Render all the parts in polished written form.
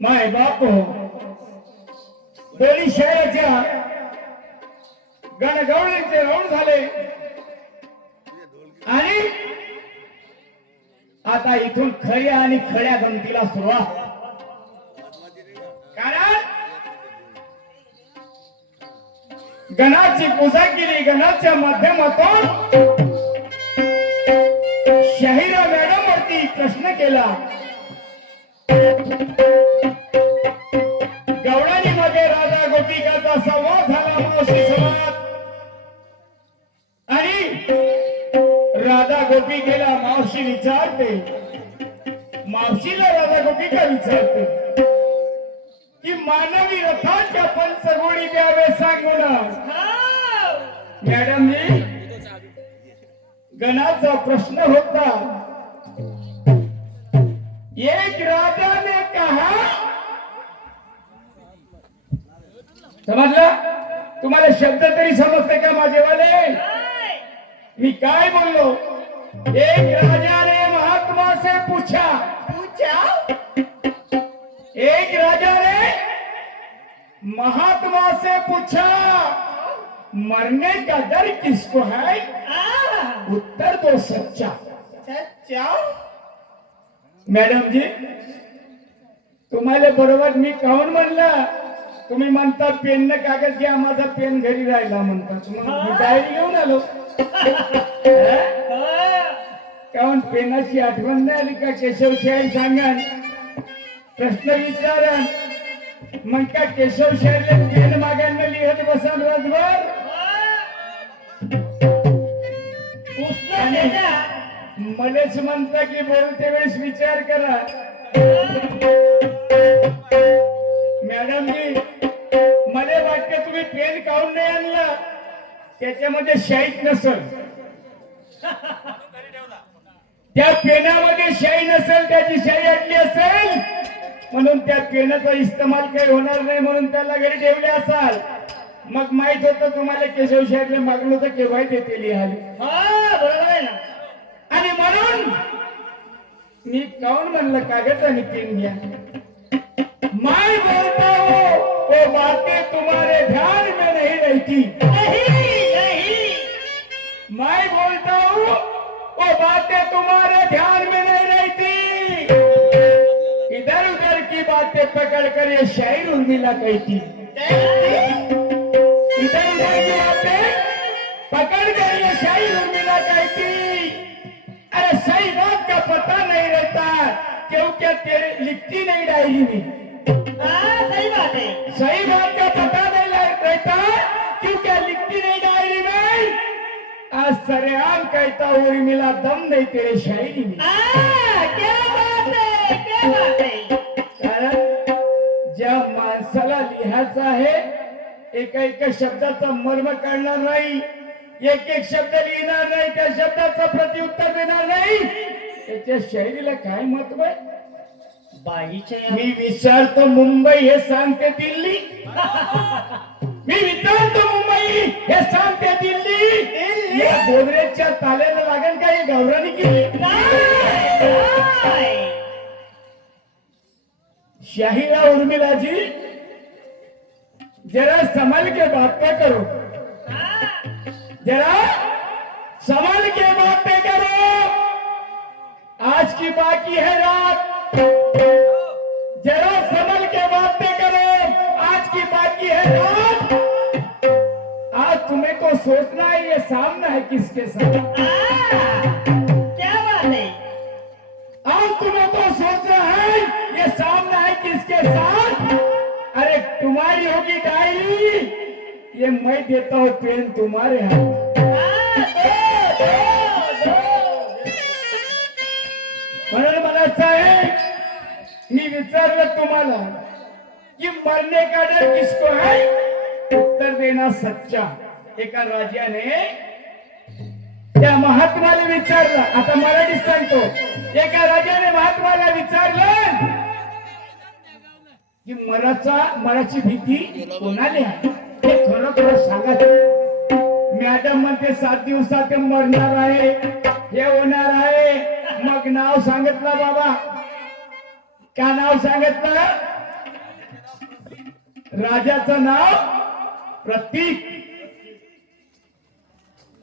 माय बापू दोन्ही शहराच्या गणगवळीचे राऊंड झाले आणि आता इथून खऱ्या आणि खड्या गमतीला सुरुवात. कारण गणाची पूजा केली. गणाच्या माध्यमातून शाहिरा मॅडम वरती प्रश्न केला. गवळणी मध्ये राधा गोपिकाचा संवाद झाला मावशी समाज आणि राधा गोपिकेला मावशी विचारते. मावशीला राधा गोपिका विचारते की मानवी रथाच्या पंचगोळी द्यावे सांगून. मॅडमजी गणाचा प्रश्न होता. एक राजा ने कहा. समजलं तुम्हाला? शब्द तरी समजते का माझेवाले? मी काय बोललो? एक राजा ने महात्मा से पूछा. एक राजा ने महात्मा से पूछा मरने का डर किसको है? उत्तर दो सच्चा. मॅडम जी तुम्हाला बरोबर मी काहून म्हणलं? तुम्ही म्हणता पेन न कागद घ्या. माझा पेन घरी राहिला म्हणता. तुम्हाला डायरी घेऊन आलो. काहून पेनाची आठवण नाही आली का? केशव शाहीर सांगा प्रश्न विचारा मग का केशव शाहीरला पेन मागायला लिहत बसा रातभर. मलाच म्हणता की बोलते वेळेस विचार करा. मॅडम जी मला वाटतं तुम्ही पेन काढून नाही आणला. त्याच्यामध्ये शाईच नसल. त्या पेनामध्ये शाई नसेल. त्याची शाई अडली असेल म्हणून त्या पेनाचा इस्तेमाल काही होणार नाही म्हणून त्याला घरी ठेवले असाल. मग माहित होतं तुम्हाला केशव शाहीरने मागलं तर केव्हा देते लिहायला. बरोबर आहे ना? आणि म्हणून मी काऊन म्हणलं कागद आणि पेन घ्या. मैं बोलता हूँ वो बातें तुम्हारे ध्यान में नहीं रहती. नहीं. मैं बोलता हूँ वो बातें तुम्हारे ध्यान में नहीं रहती. इधर उधर की बातें पकड़ कर ये शायर उर्मिला कहती. इधर उधर की बातें पकड़ कर ये शायर उर्मिला कहती. अरे सही बात का पता नहीं रहता क्योंकि तेरे लिखती नहीं डायरी में. सही बात है. सही बात का पता नहीं रहता क्योंकि लिखती नहीं डायरी में. आज सरेआम कहता हूँ उर्मिला दम नहीं तेरे शायरी में. क्या बात है, क्या बात है. कारण ज्या माणसाला लिहायचं आहे एका एका शब्दाचा मर्म काढणार नाही. एक एक शब्द लिहिणार नाही. त्या शब्दाचं प्रत्युत्तर देणार नाही. त्याच्या शायरीला काय महत्व आहे? मी विचारतो मुंबई हे सांगते दिल्ली. मी विचारतो मुंबई हे सांगते दिल्ली. या गोदरेजच्या ताल्याला लागेल का? हे गौराणी केली. शाहिरा उर्मिला जी जरा संभल के बातें करो. जरा संभल के बातें करो. आज की बाकी है रात. जरा संभल के बातें करो. आज की बाकी है रात. आज तुम्हें को सोचना है ये सामना है किसके साथ. क्या बात है. आज तुम्हें को सोचना है ये सामना है किसके साथ. अरे तुम्हारी होगी डायरी. ये मैं देता हूँ पेन तुम्हारे हाथ. म्हणून म्हणायचं आहे मी विचारलं तुम्हाला कि मरने का डर किसको है. उत्तर देना सच्चा. एका राजाने त्या महात्माला विचारलं. आता मराठीत सांगतो. एका राजाने महात्माला विचारलं की मराची भीती कोणाला आहे. हे खरं खरं सांगा. मॅडम म्हणते 7 दिवसात मरणार आहे, हे होणार आहे. मग नाव सांगितलं बाबा. का नाव सांगितलं? राजाचं नाव प्रतीक.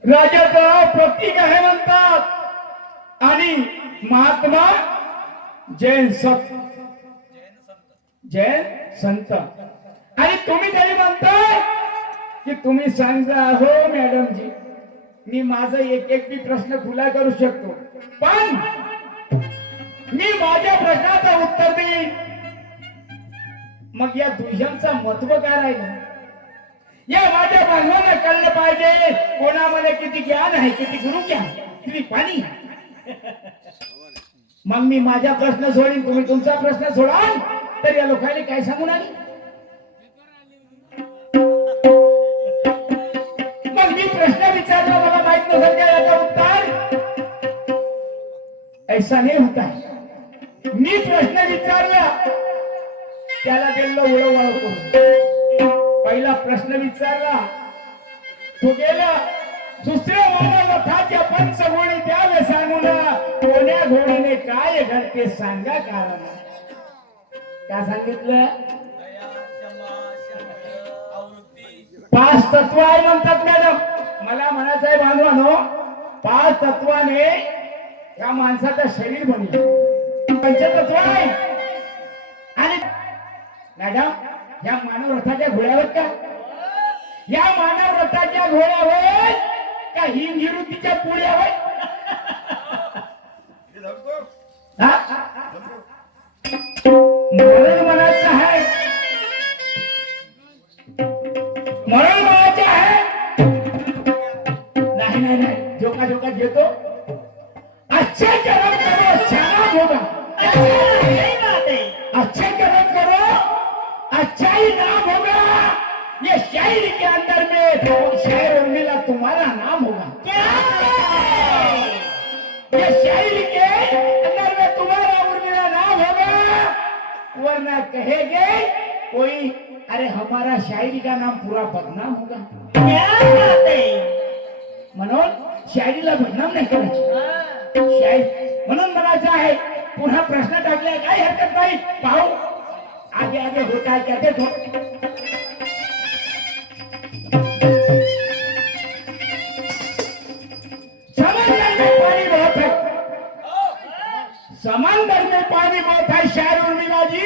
राजाचं नाव प्रतीक आहे म्हणतात. आणि महात्मा जैन संत. जैन संत. आणि तुम्ही तरी म्हणताय की तुम्ही सांगा हो मॅडमजी, मी माझा एक बी प्रश्न खुला करू शकतो, पण मी माझ्या प्रश्नाचं उत्तर देईन. मग या दुय्यमचा महत्व काय राहिलं? या माझ्या बांधवांना कळलं पाहिजे कोणामध्ये किती ज्ञान आहे, किती गुरु ज्ञान, किती पाणी. मग मी माझा प्रश्न सोडीन, तुम्ही तुमचा प्रश्न सोडाल, तर या लोकांनी काय सांगून आली? मग मी प्रश्न विचारला, मला माहित नसेल का याचा उत्तर? ऐसा नाही होता. मी प्रश्न विचारला, त्याला दिलं उळवळ करून. पहिला प्रश्न विचारला, तो गेला. दुसऱ्या मानाला थाच्या पंचगुणी द्यावे सांगून, कोण्या घोडीने काय घडते सांगा कारण. काय सांगितलं? 5 तत्व आहे म्हणतात मॅडम. मला म्हणायचं आहे बांधवानो, 5 तत्वाने या माणसाचं शरीर बनलं. पंचतत्व आहे. आणि मॅडम या मानव रथाच्या घोड्यावर का? या मानव रथाच्या घोड्यावर का हिंगिरुतीच्या पुढ्यावर? मरण म्हणायचं आहे, मरण म्हणायचं आहे. नाही नाही नाही, जोका जोका घेतो. अच्छे कर्म करो, अच्छा नाम होगा. अच्छे कर्म करो, अच्छा ही नाम होगा. ये शायरी के अंदर में शायर उर्मिला तुम्हारा नाम होगा. क्या? ये शायरी के अंदर में तुम्हारा उर्मिला नाम होगा. वरना कहेंगे कोई, अरे हमारा शायरी का नाम पूरा बदनाम होगा. क्या बात है? म्हणून शायरीला बदनाम नाही करायची. शायरी म्हणून म्हणायचं आहे. पुन्हा प्रश्न टाकले, काही हरकत नाही. पाहू आगे आगे होता है क्या. देखो समंदर में पानी बहुत है, समंदर में पानी बहुत है. शायर उर्मिला जी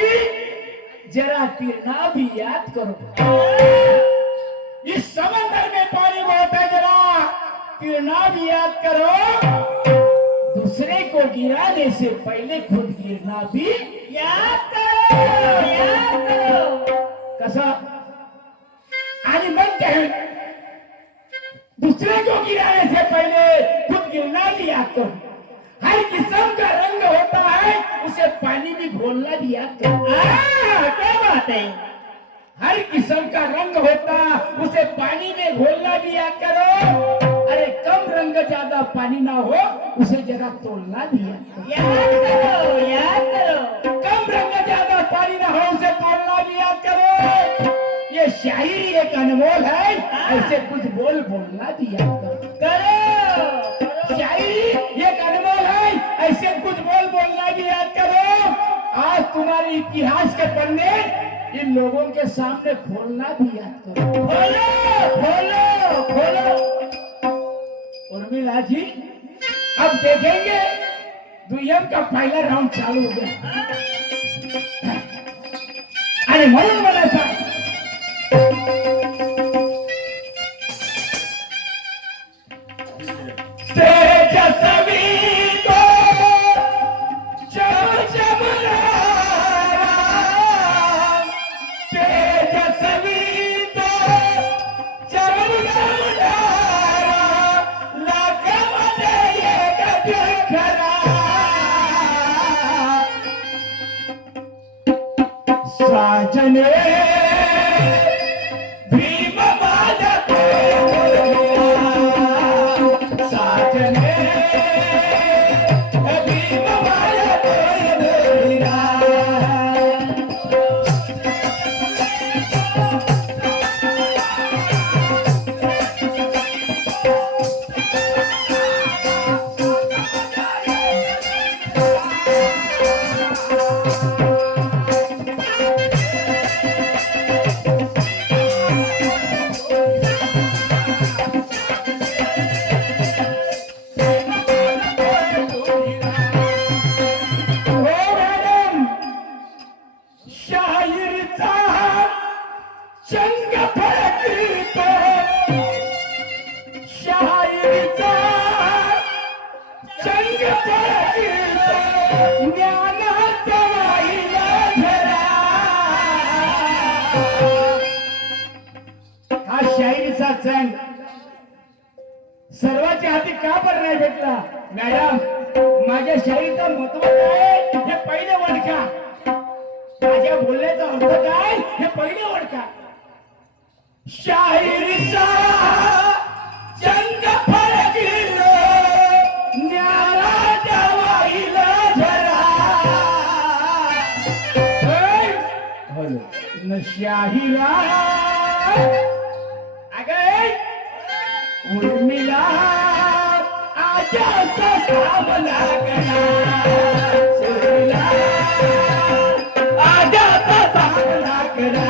जरा तिरना भी याद करो. इस समंदर में पानी बहुत है, जरा तिरना भी याद करो. दूसरे को गिराने से पहले खुद गिरना भी याद करो. याद करो. कसा? आणि मग काय? दूसरे को गिराने से पहले खुद गिरना भी याद करो. हर किस्म का रंग होता है, उसे पानी में घोलना भी याद करो. क्या बात है? हर किस्म का रंग होता, उसे पानी में घोलना भी याद करो. अरे कम रंग ज्यादा पानी ना हो, उसे जरा तोलना भी याद करो. याद करो. कम रंग ज्यादा पानी ना हो, उसे तोलना भी याद करो. ये शायरी एक अनमोल है, ऐसे कुछ बोल बोलना भी याद करो. करो. शायरी एक अनमोल है, ऐसे कुछ बोल बोलना भी याद करो. आज तुम्हारे इतिहास के पन्ने इन लोगों के सामने खोलना भी याद करो. खोलो खोलो खोलो. उर्मिला जी अब देखेंगे. दुय्यम का पहला राउंड चालू हो गया. अरे म्हणून मला सांग, साजने सर्वांच्या हाती का पण नाही भेटला? मॅडम, माझ्या शाहीचं महत्व काय हे पहिले ओळखा. माझ्या बोलण्याचा अर्थ काय हे पहिले ओळखा. शाहिरीचा चंग फळकिलो ज्ञानाच्या वाहिला झरा. न शाहिरा उर्मिला आजाचा सामना करा. उर्मिला आजाचा सामना करा.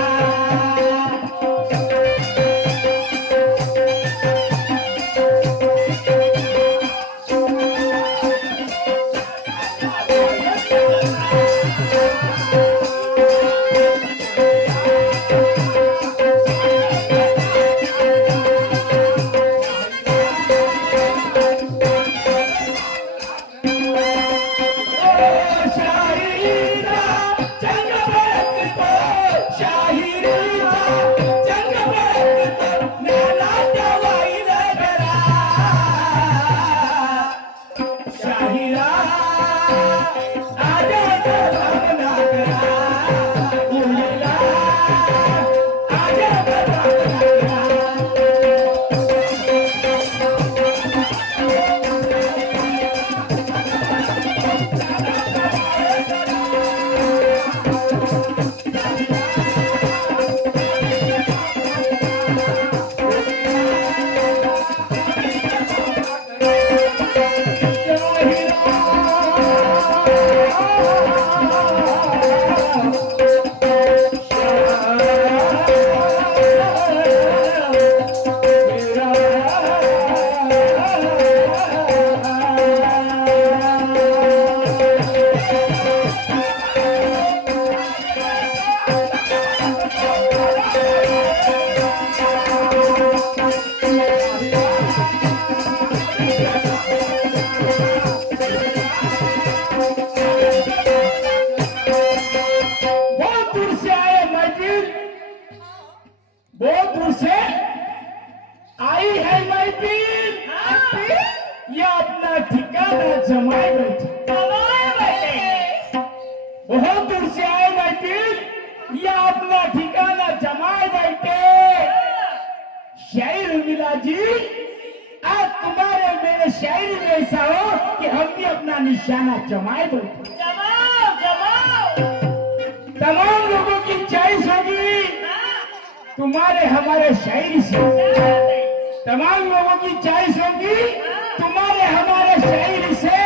आज तुम्हारे मेरे शायरी में ऐसा हो कि हम भी अपना निशाना जमाए बैठे. तमाम लोगों की चॉइस होगी तुम्हारे हमारे शायरी से. तमाम लोगों की चॉइस होगी तुम्हारे हमारे शायरी से.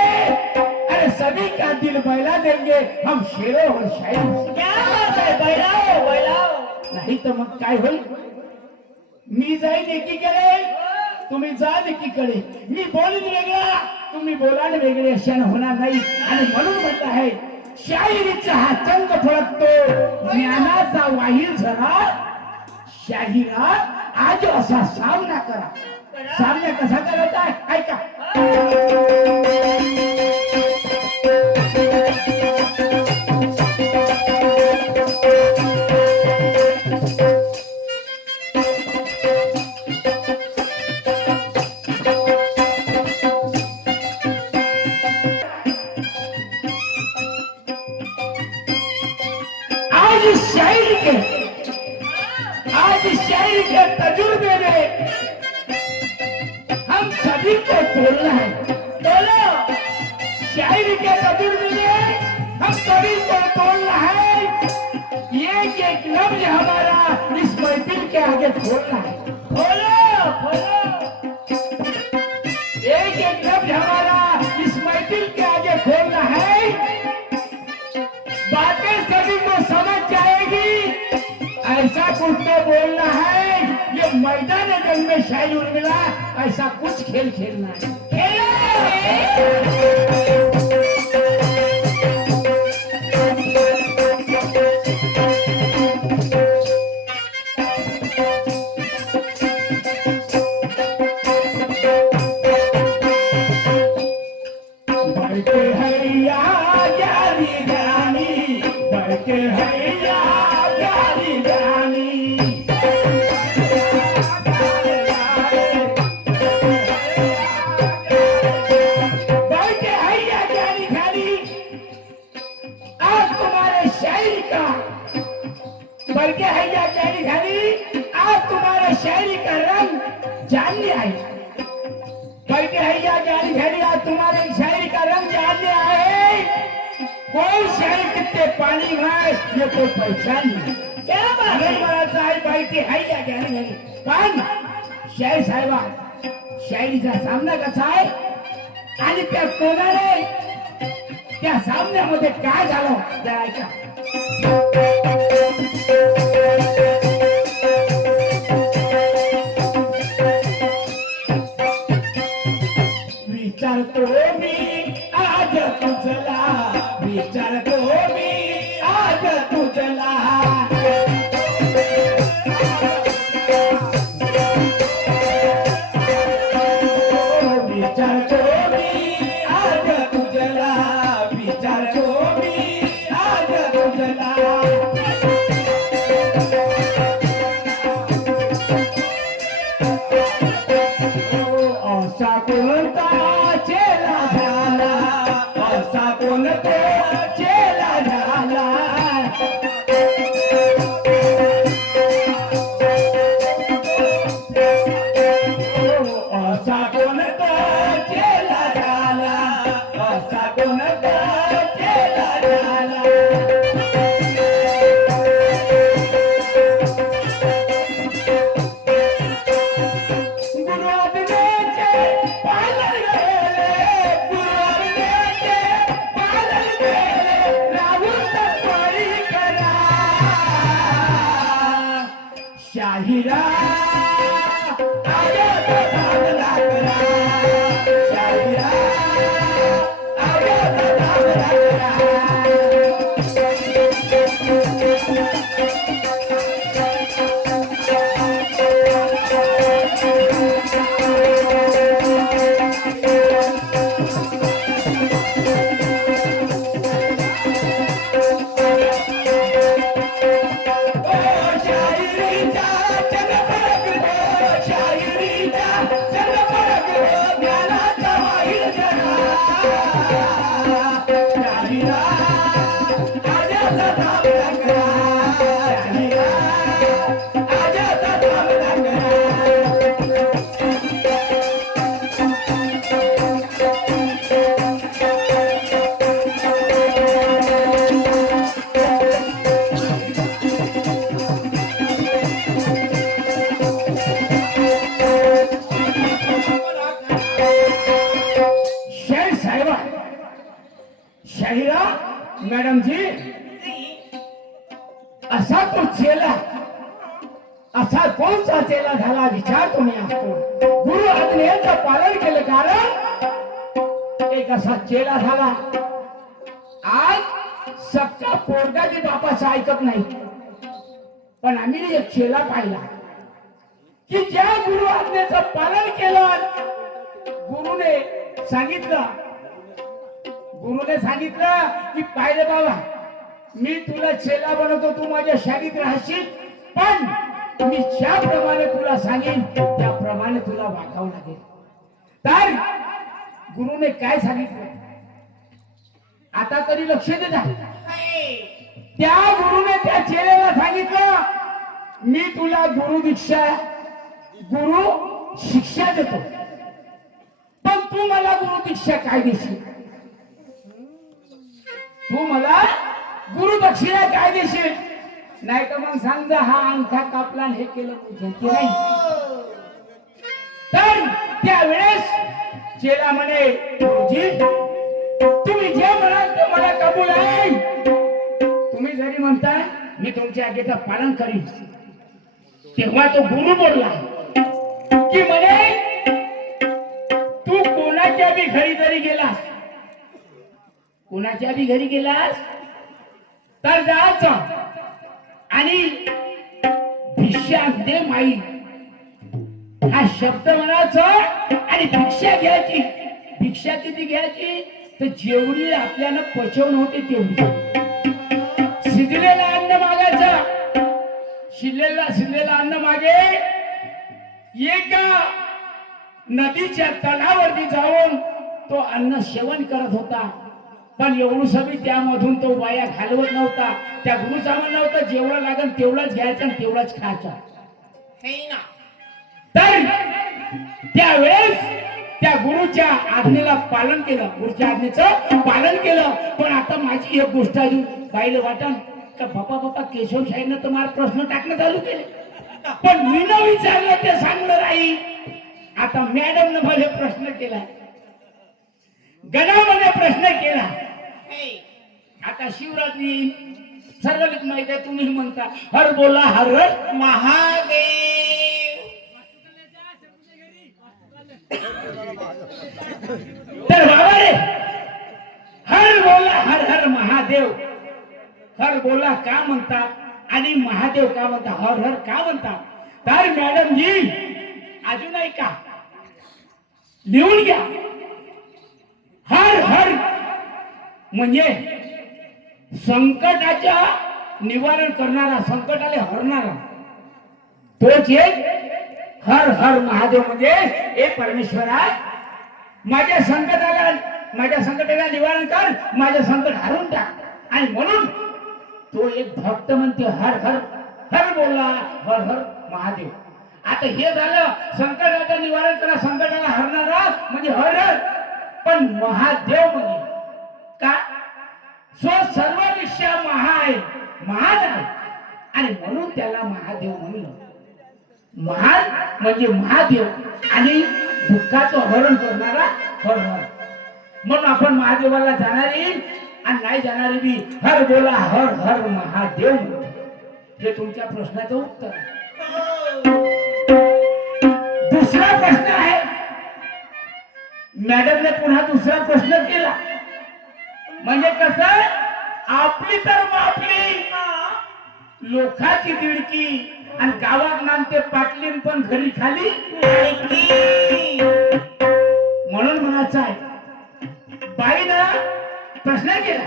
अरे सभी का दिल बहला देंगे हम शेरों और शायरी. क्या बात है, बहलाओ बहलाओ. नहीं तो मग काय होईल? मी जाईन एकीकडे, तुम्ही जाल एकीकडे. मी बोलीन वेगळा, तुम्ही बोलाल वेगळे. अशाने होणार नाही. आणि म्हणून म्हणत आहे शाहिरीचा हा चंग फळकतो ज्ञानाचा वाहील झरा. शाहिरा आज असा सामना करा. सामना कसा करायचा ऐका. आज शायरी के तजुर्बे में हम सभी को तोड़ना है. बोलो, शायरी के तजुर्बे में हम सभी को तोड़ना है. एक एक लफ्ज हमारा इस महफिल के आगे खोलना है. खोलो खोलो. एक एक लफ्ज हमारा इस महफिल के आगे खोलना है. बातें सभी को समझ जाएगी. ऐसा कुछ तो बोलना है रंग में शाही उर्मिला ऐसा कुछ खेल खेलना है। बल्कि हैया कैरी घड़ी आज तुम्हारे शायरी का रंग जानने आए। बल्कि हैया कैरी घड़ी आज तुम्हारे शायरी का रंग जानने आए। कोई शायरी कितने पानी में ये कोई पहचान नहीं। क्या बात है महाराज साहब बैठी हैया कैरी घड़ी पण शायरी साहेबा शायरीचा सामना कसा आहे आणि त्या कोणाने त्या सामन्यामध्ये काय झालं जरा ऐका। विचारतो मी आज तुझला विचारतो मी आज तुझला विचारतो मी आज तुझला विचारतो मी आज तुझला असा कोणता चेला झाला असा कोणता चेला झाला असा कोणता चेला झाला असा कोणता चेला झाला शाहिरा आगे तो धावला करा शाहिरा आगे तो धावला करा शाहिरा मैडम जी असा तो चेला असा कोणता चेला झाला विचारतो मी असतो गुरु आज्ञेचं पालन केलं कारण एक असा चेला झाला आज सक्का पोरगा बी बापाचं ऐकत नाही पण आम्ही एक चेला पाहिला की ज्या गुरु आज्ञेचं पालन केलं गुरुने सांगितलं की पाहिलं बाबा मी तुला चेला बनवतो तू माझ्या शाळेत राहशील पण मी ज्याप्रमाणे तुला सांगेन त्याप्रमाणे तुला वागावं लागेल। तर गुरुने काय सांगितलं आता तरी लक्ष दे जा। त्या गुरुने त्या चेलेला सांगितलं मी तुला गुरु शिक्षा देतो पण तू मला गुरु दीक्षा काय देशील तू मला गुरु दक्षिणा काय देशील नाही तर मग सांग हा अंगठा कापला हे केलं तुझं नाही। तर त्यावेळेस चेला म्हणे गुरुजी तुम्ही जे म्हणाल ते मला कबूल आहे तुम्ही जरी म्हणताय मी तुमच्या आज्ञेचं पालन करीन। तेव्हा तो गुरु बोलला की म्हणे तू कोणाच्या बी घरी जरी गेलास, कोणाच्या बी घरी गेलास तर जायचं आणि भिक्षा दे माई हा शब्द म्हणायचा आणि भिक्षा घ्यायची. भिक्षा किती घ्यायची तर जेवढी आपल्याला पचवून होते तेवढी. शिजलेलं अन्न मागायचं, शिजलेलं अन्न मागे. एका नदीच्या तलावरती जाऊन तो अन्न सेवन करत होता, पण एवढं सगळी त्यामधून तो वाया घालवत नव्हता. त्या गुरुचा म्हणणं होतं जेवढं लागेल तेवढंच घ्यायचं आणि तेवढंच खायचं. तर त्यावेळेस त्या गुरुच्या आज्ञेला पालन केलं, गुरुच्या आज्ञेचं पालन केलं. पण आता माझी एक गोष्ट आहे, बाईला वाटण का बापा केशव साहेबनं तर मला प्रश्न टाकणं चालू केले, पण मी न विचारलं ते सांगणार आई. आता मॅडमनं मला प्रश्न केला, गणामध्ये प्रश्न केला. आता शिवरात्री सर्वच माहिती आहे, तुम्ही म्हणता हर बोला हर महादेव. तर बाबा रे हर बोला हर हर महादेव. हर बोला का म्हणतात आणि महादेव का म्हणतात, हर हर का म्हणतात. तर मॅडम जी अजून ऐका, लिहून घ्या. हर हर म्हणजे संकटाच्या निवारण करणारा, संकटाला हरणारा, तोच एक हर हर महादेव. म्हणजे हे परमेश्वरा माझ्या संकटाला निवारण कर, माझे संकट हरून टाक. आणि म्हणून तो एक भक्त म्हणते हर हर हर बोला हर हर महादेव. आता हे झालं संकटाचं निवारण करा, संकटाला हरणारा म्हणजे हर हर. पण महादेव म्हणजे का, सो सर्वपेक्षा महान आहे आणि म्हणून त्याला महादेव म्हणलं. महान म्हणजे महादेव आणि दुःखाचं हरण करणारा हर हर. म्हणून आपण महादेवाला जाणारी आणि नाही जाणारी बी हर बोला हर हर महादेव. हे तुमच्या प्रश्नाचं उत्तर. दुसरा प्रश्न आहे, मॅडमने पुन्हा दुसरा प्रश्न केला. म्हणजे कसं, आपली तर मापली लोकाची दिडकी आणि गावात नांदते पाटलीन पण घरी खाली. म्हणून म्हणायचं आहे, बाईनं प्रश्न केला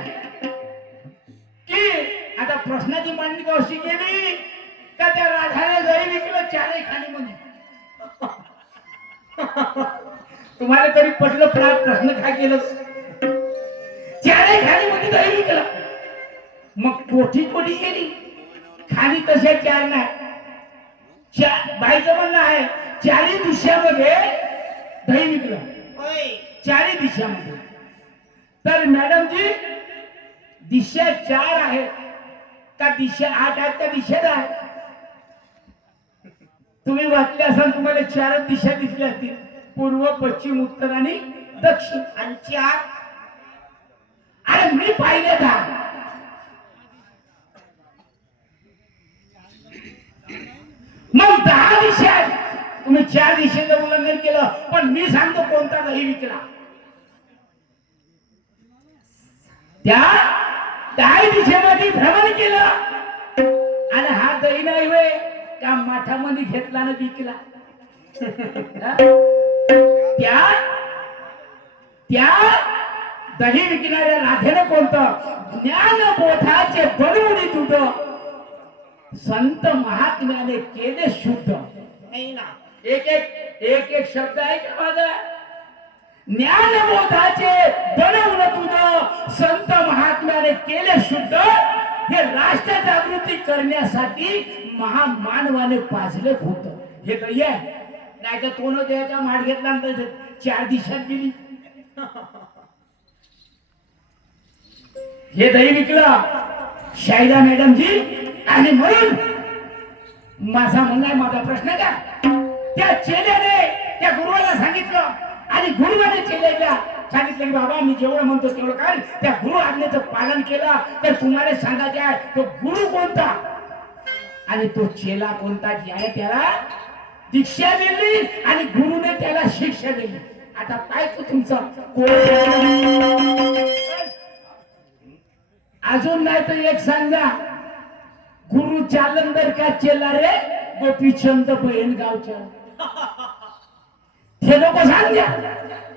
की आता प्रश्नाची मांडणी कशी केली का त्या राधाने जरी विकलं चारही खाली मध्ये. तुम्हाला तरी पटलं प्रश्न काय केलं, चारही खाली मध्ये दही विकलं. मग कोठी कोठी गेली, खाली तसे चार नाही. बाईचं म्हणणं आहे चारही दिशामध्ये दही विकलं, चारही दिशामध्ये. तर मॅडम जी दिशा चार आहेत का दिशा 8 आहेत का दिशा 10 आहेत? तुम्ही वाचले असाल, तुम्हाला 4 दिशा दिसल्या असतील, पूर्व पश्चिम उत्तर आणि दक्षिण. आणि 4 अरे मी पाहिले 10. मग 10 दिशा आहेत. तुम्ही 4 दिशेचं उल्लंघन केलं, पण मी सांगतो कोणता दही विकला. त्या 10 दिशेमध्ये भ्रमण केलं आणि हा दही नाही होय का माठामध्ये घेतला ना विकला. त्या दही विकणाऱ्या राधेनं कोणतं ज्ञानबोधाचे बनवून तुझं संत महात्म्याने केले शुद्ध. एक एक शब्द आहे का माझा, ज्ञानबोधाचे बनवून तुझं संत महात्म्याने केले शुद्ध. हे राष्ट्र जागृती करण्यासाठी महामानवाने पाजले होत. हे दही आहे, नाही तर तो न द्यायचा माठ घेतला 4 दिशात गेली. हे दही विकलं शाहिदा मॅडम जी. आणि म्हणून माझा म्हणणं आहे, माझा प्रश्न का, त्या चेल्याने त्या गुरुवाला सांगितलं आणि गुरुवाने चेल्याला सांगितलं की बाबा मी जेवढं म्हणतो तेवढं काय. त्या गुरु आज्ञेचं पालन केलं तर तुम्हाला सांगायचे आहे तो गुरु कोणता आणि तो चेला कोणता. जे आहे त्याला दीक्षा दिली आणि गुरुने त्याला शिक्षा दिली. आता काय तो तुमचा अजून नाही तर एक सांगा, गुरु जालंधर का चेला रे गोपीचंद बहीण गावच्या. हे लोक सांगा.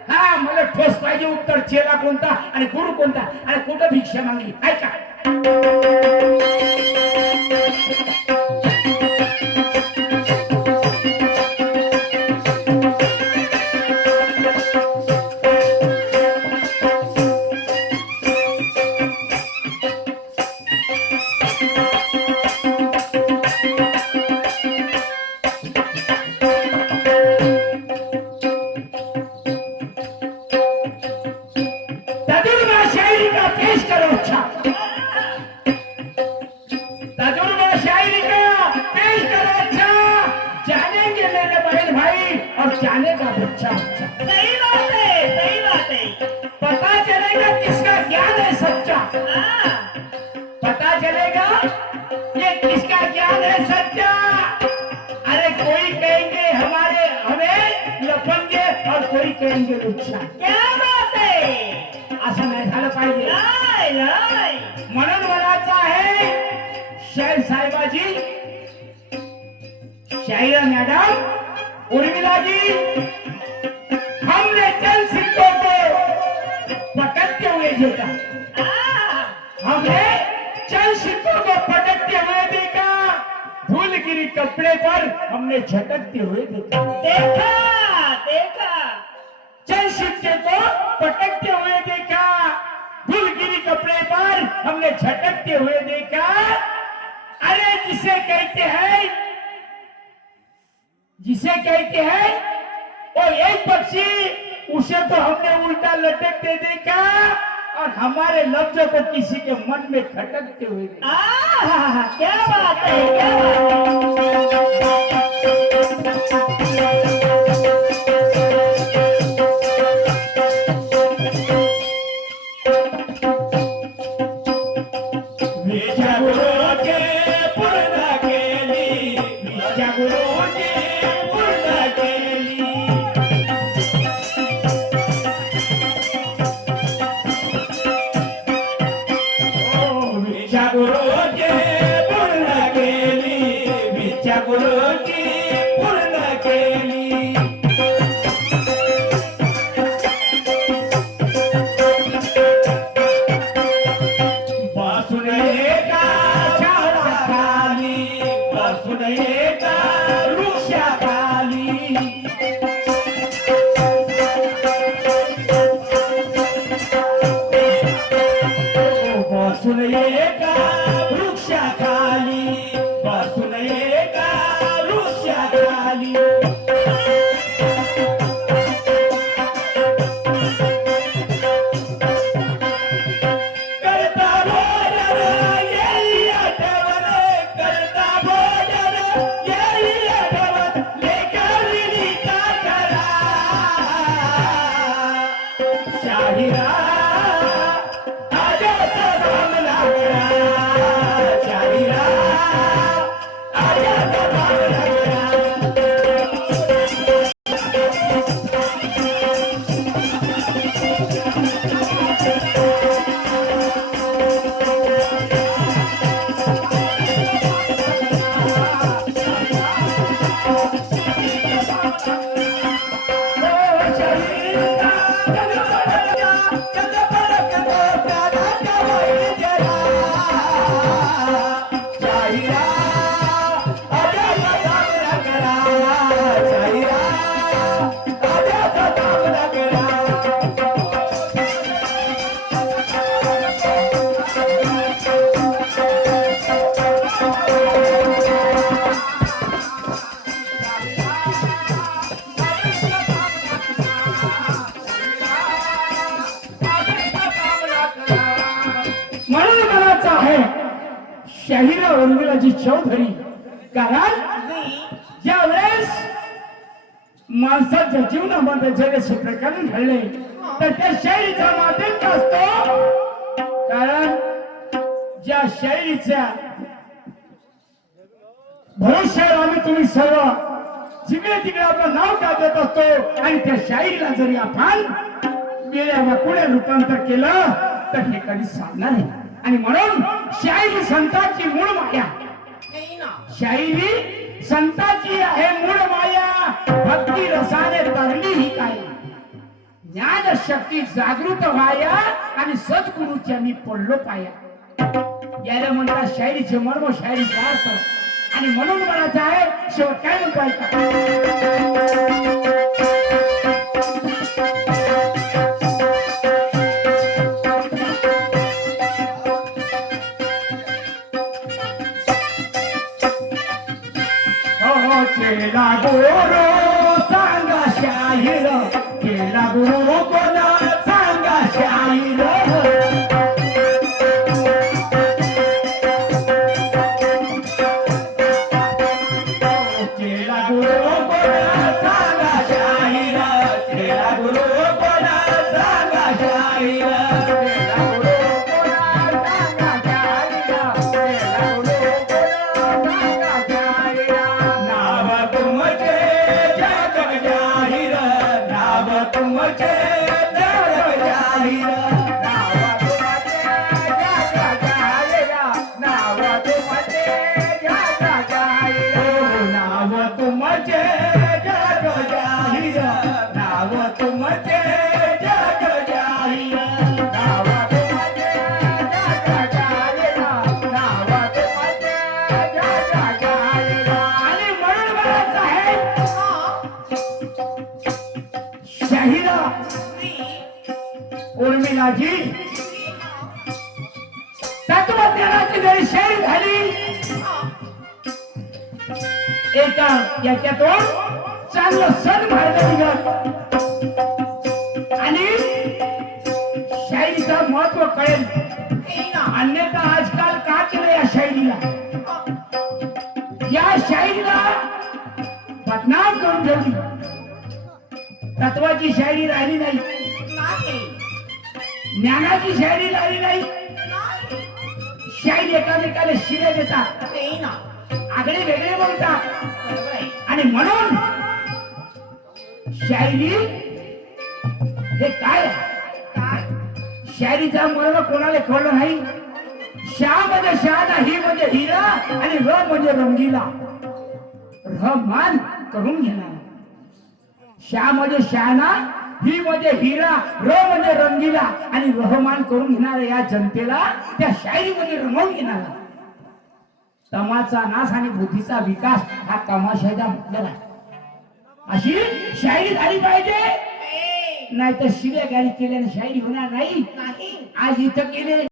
हा मला ठोस पाहिजे उत्तर. चेला कोणता आणि गुरु कोणता आणि कुठं भिक्षा मागली ऐका. क्या बात आहे. असं नाही झालं पाहिजे. म्हणून म्हणायचं आहे शाहीर साहेबाजी, शाहिरा मैडम, उर्मिला जी, हमने चंद सिक्कों को पटकते हुए देखा. हमने चंद सिक्कों को पटकते हुए देखा, धूलगिरी कपड़े पर हमने झटकते हुए देखा. देखा देखा चंद सिक्के को पटकते हुए देखा, धूलगिरी कपड़े पर हमने झटकते हुए देखा. अरे जिसे कहते हैं वो एक पक्षी, उसे तो हमने उल्टा लटकते देखा और हमारे लफ्जों को किसी के मन में खटकते हुए देखा. क्या बात है, क्या बात है. शाहिरा उर्मिलाजी चौधरी. कारण ज्यावेळेस माणसाच्या जीवनामध्ये जगाचे प्रकरण घडले तर त्या शाहिरीचा माध्यम असतो. कारण ज्या शाहिरीच्या भरोश्यावर आम्ही तुम्ही सर्व जिकडे तिकडे आपलं नाव गाजत असतो आणि त्या शाहीला जरी आपण वेळ्या वाकुड्या रूपांतर केलं तर हे कधी साधणार नाही. आणि म्हणून शाहिरी संतांची मूळ माया, शाहिरी संतांची आहे मूळ माया. भक्ती रसाने तरली ही काय, ज्ञान शक्ती जागृत व्हाया आणि सद्गुरूच्या मी पडलो पाया. याला म्हणतात शाहिरीचे मर्म, शाहिरीचा अर्थ. आणि म्हणून म्हणायचं आहे शेवट काय म्हणतो ऐका. केला गुरु सांगा शाहीर, केला गुरु कोणा सांगा शाहीर. केला गुरु कोणा सांगा शाहीर, केला गुरु कोणा सांगा शाहीर. उर्मिलाजी तत्वज्ञानाची जरी शाहीर झाली, एका याच्यातून चांगलं सण मार्ग निघत आणि शाहिरीचं महत्व कळेल. अन्यथा आजकाल का केलं या शाहिरीला, या शाहिरीला बदनाम करून ठेवली. तत्वाची शाहिरी राहिली नाही, ज्ञानाची शाहिरी राहिली नाही. शाहीर एकामेकाला शिरे देतात, आगळे वेगळे बोलतात. आणि म्हणून शाहिरी हे काय, शाहिरीचा मर्म कोणाला कळलं नाही. शा म्हणजे शहाणा, ही म्हणजे हिरा आणि र म्हणजे रंगीला. र मान करून घेणार. शा म्हणजे शहाणा, ही म्हणजे हिरा, र म्हणजे रंगीला आणि रहमान करून घेणारा या जनतेला त्या शायरीमध्ये रमवून घेणारा. तमाचा नाश आणि बुद्धीचा विकास हा तमाशाचा मतलब आहे. अशी शायरी झाली पाहिजे, नाही तर शिव्या गाडी केल्याने शायरी होणार नाही. आज इथं केले